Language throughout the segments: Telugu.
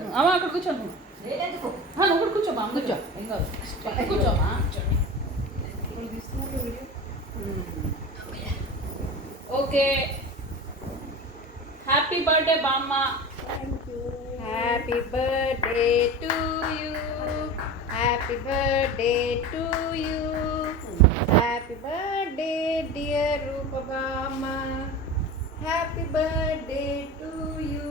అమ్మ అక్కడ కూర్చోను. నువ్వు కూడా కూర్చోమా, కూర్చో, ఏం కాదు, కూర్చోమా. ఓకే, హ్యాపీ బర్త్డే బామ్మ. Happy birthday to you, happy birthday to you, happy birthday dear రూపబామ్మ, హ్యాపీ బర్త్డే టు యూ.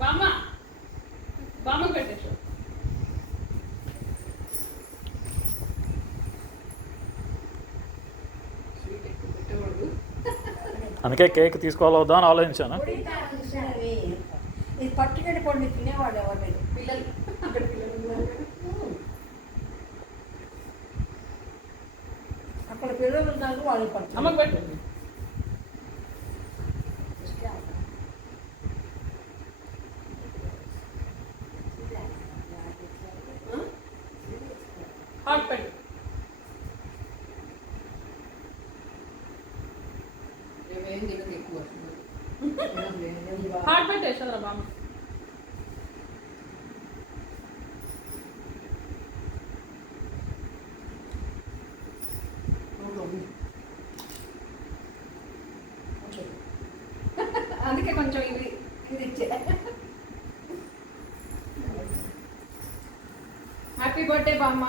బామ్మ, బామ్మకు పెట్టచ్చు. అందుకే కేక్ తీసుకోవాలవుదా అని ఆలోచించాను. ఇది పట్టుకెళ్ళి పండు తినేవాడు ఎవరు పిల్లలు. అక్కడ పిల్లలు ఉన్నారు, వాళ్ళు పట్టు. అమ్మకు పెట్టు. హాట్ పెట్టు. హాట్ పెట్టేసారా బామ్మ? అందుకే కొంచెం ఇది ఇచ్చే. హ్యాపీ బర్త్డే బామ్మ.